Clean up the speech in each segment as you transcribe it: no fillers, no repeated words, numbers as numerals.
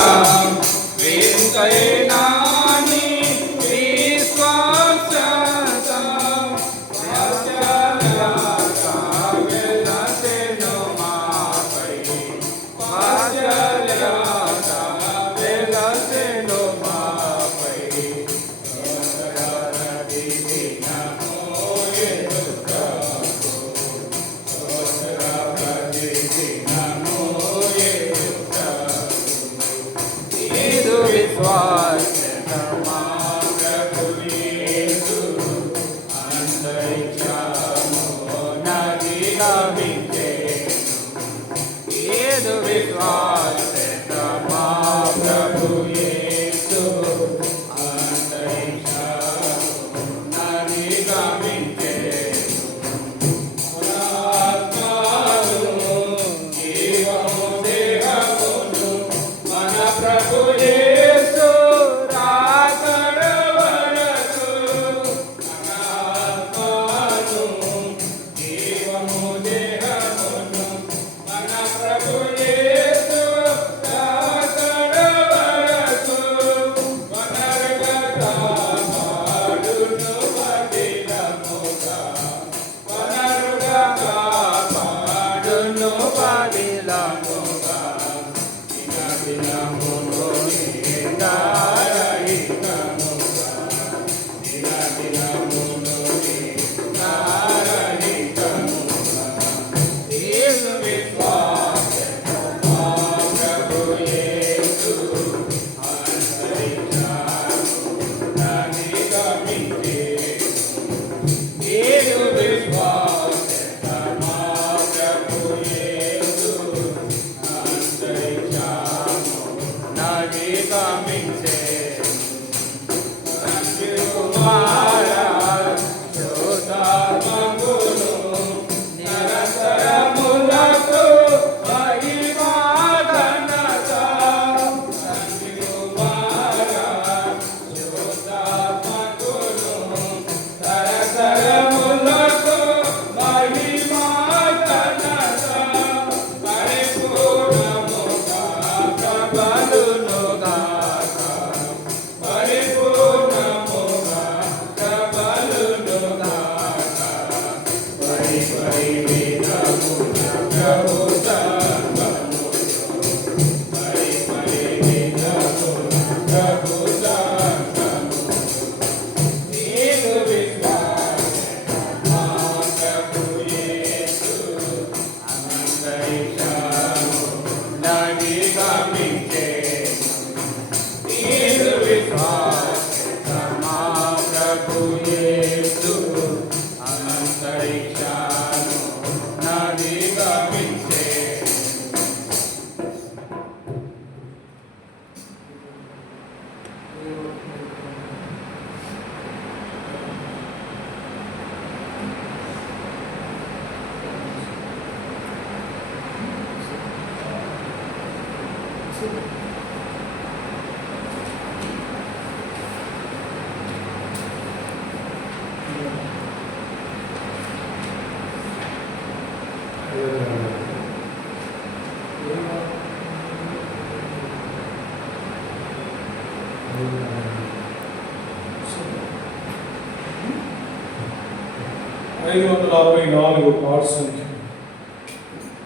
564 card సంఖ్య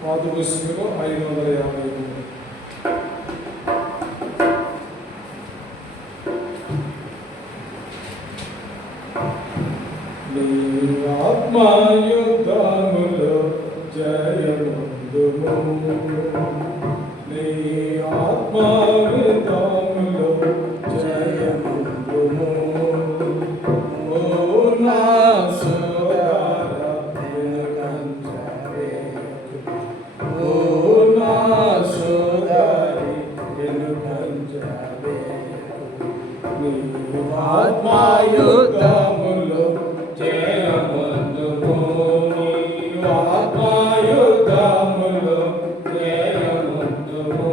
మాతృభూమిలో 553. నీ ఆత్మయుద్ధములో జయముందుము, నీ ఆత్మయుద్ధములో జయముందుము. ఓ నా ఆత్మయుద్ధములో జయముందుము, ఆత్మయుద్ధములో జయముందుము.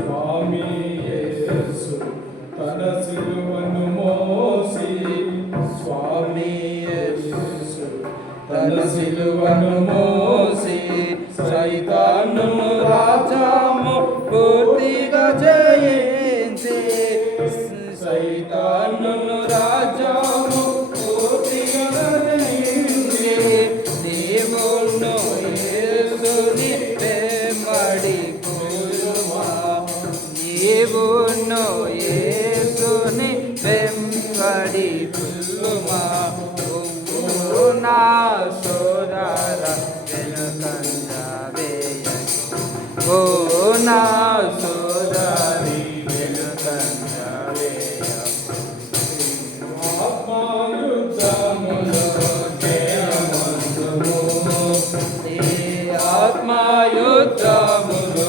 స్వామి యేసు తన సిలువను మోసి, స్వామి యేసు తన సిలువను మోసి సైతాను రాజాము పూర్తిగా జయించి సైతానును రాజ్యము పూర్తిగా జయించి దేవుణ్ణు యేసుని వెంబడి పోయుమా దేవుణ్ణు యేసుని వెంబడి పోయుమా నా సోదర వెనుకంజ వేయ ఓ నా సోదరి వెనుకంజ వేయ ఆత్మయుద్ధములో జయమందుము ఆత్మయుద్ధములో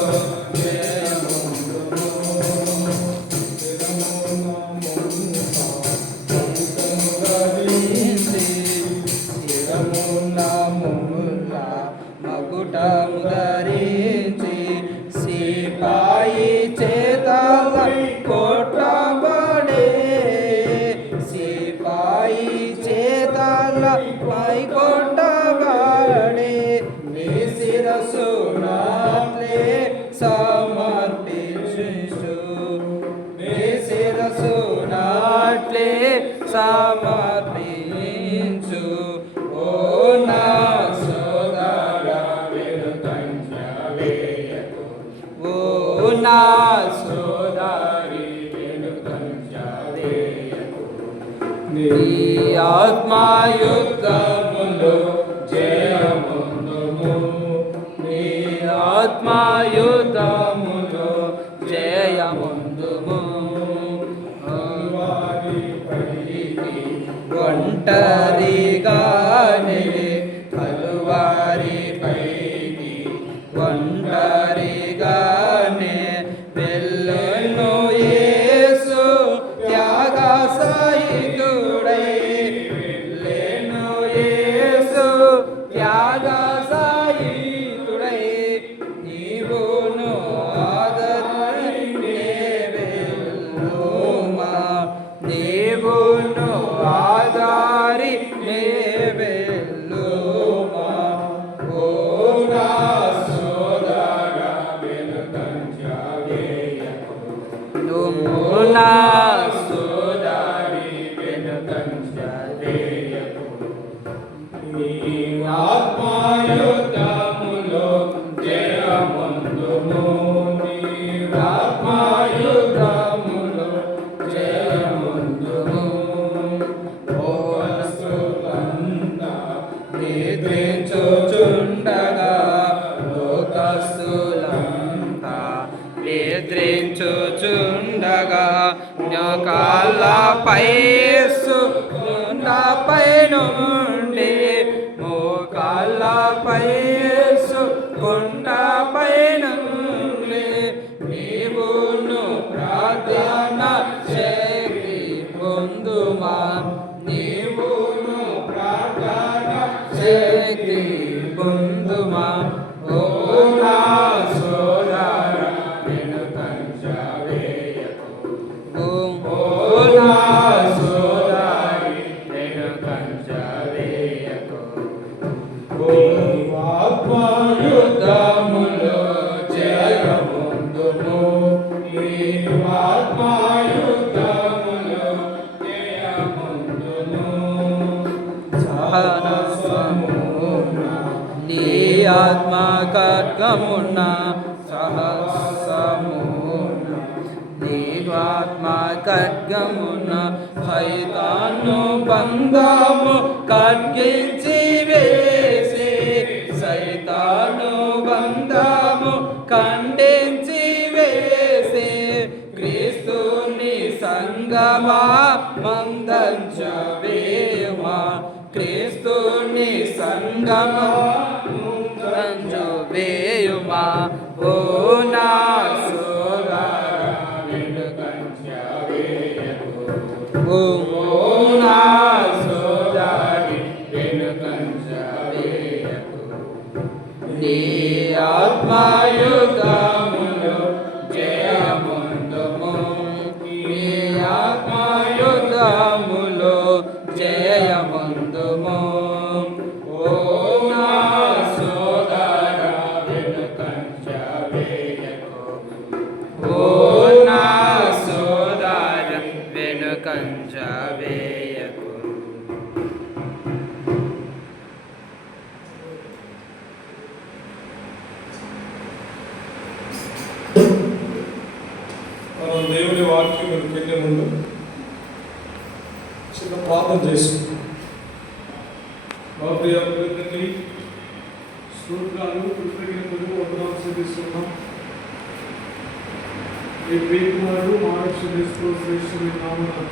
మగుటము ధరించి సిపాయి చేతల కొట్టబడే సిపాయి చేతల పై కొట్టబడే నీ శిరస్సు నాట్లే సమర్పించు నీ శిరస్సు నాట్లే సమర్పించు ఓ నా నా సోదరి వెనుకంజ వేయకు నీ ఆత్మయుద్ధములో జయముందుము నీ ఆత్మయుద్ధములో జయముందుము ఒంటరిగానే కలువారి పైకి ఒంటరిగానే వెళ్ళను యేసు త్యాగ సహితుడై వెళ్ళను యేసు త్యాగ సహితుడై నీవును ఆదరి వెళ్ళుమా నీవును ఆదరి వెళ్ళుమా ఓ నా నా సోదరి వెనుకంజ వేయకు నీ ఆత్మయుద్ధములో జయమందుము నీ ఆత్మయుద్ధములో జయమందుము లోకస్తులంతా నిద్రించుచుండగా లోకస్తులంతా నిద్రించుచుండగా కాళ్ళపై కొండపై నుండి మోకాళ్ళపై కొండపై నుండి నీవును ప్రార్థన శక్తి పొందుమా నీవును ప్రార్థన శక్తి పొందుమా ఓ నా సోదర వెనుకంజ వేయకు ఓ నా సోదరి వెనుకంజ వేయకు ఆత్మయుద్ధములో జయముందుము నీ ఆత్మయుద్ధములో జయముందుము నీ ఆత్మ ఖడ్గమున్న సహస్రమున నీ ఆత్మ ఖడ్గమున్న సైతాను బంధము ఖడ్గించి వేసి సైతాను బంధము ఖండించి వేసి క్రీస్తుని సంగమా మందంచవేమా క్రీస్తుని సంగమా మందంచవేయుమా ఓ నా సోదర వెనుకంజ వేయకు ఓ నా సోదరి వెనుకంజ వేయకు నీ ఆత్మయుద్ధములో జయముందుము నీ ఆత్మయుద్ధములో జయముందుము ఓ నా సోదర వెనుకంజ దేవుని వాక్యం వెళ్ళే ముందు చిన్న ప్రార్థన చేసుకుంటాం. బాబు తండ్రి స్తోత్రాలు కృతజ్ఞతలు వందనాలు చెల్లిస్తున్నాం. ఈ ప్రియకుమారుడు మహారాష్ట్ర శ్రేష్ఠ నామమున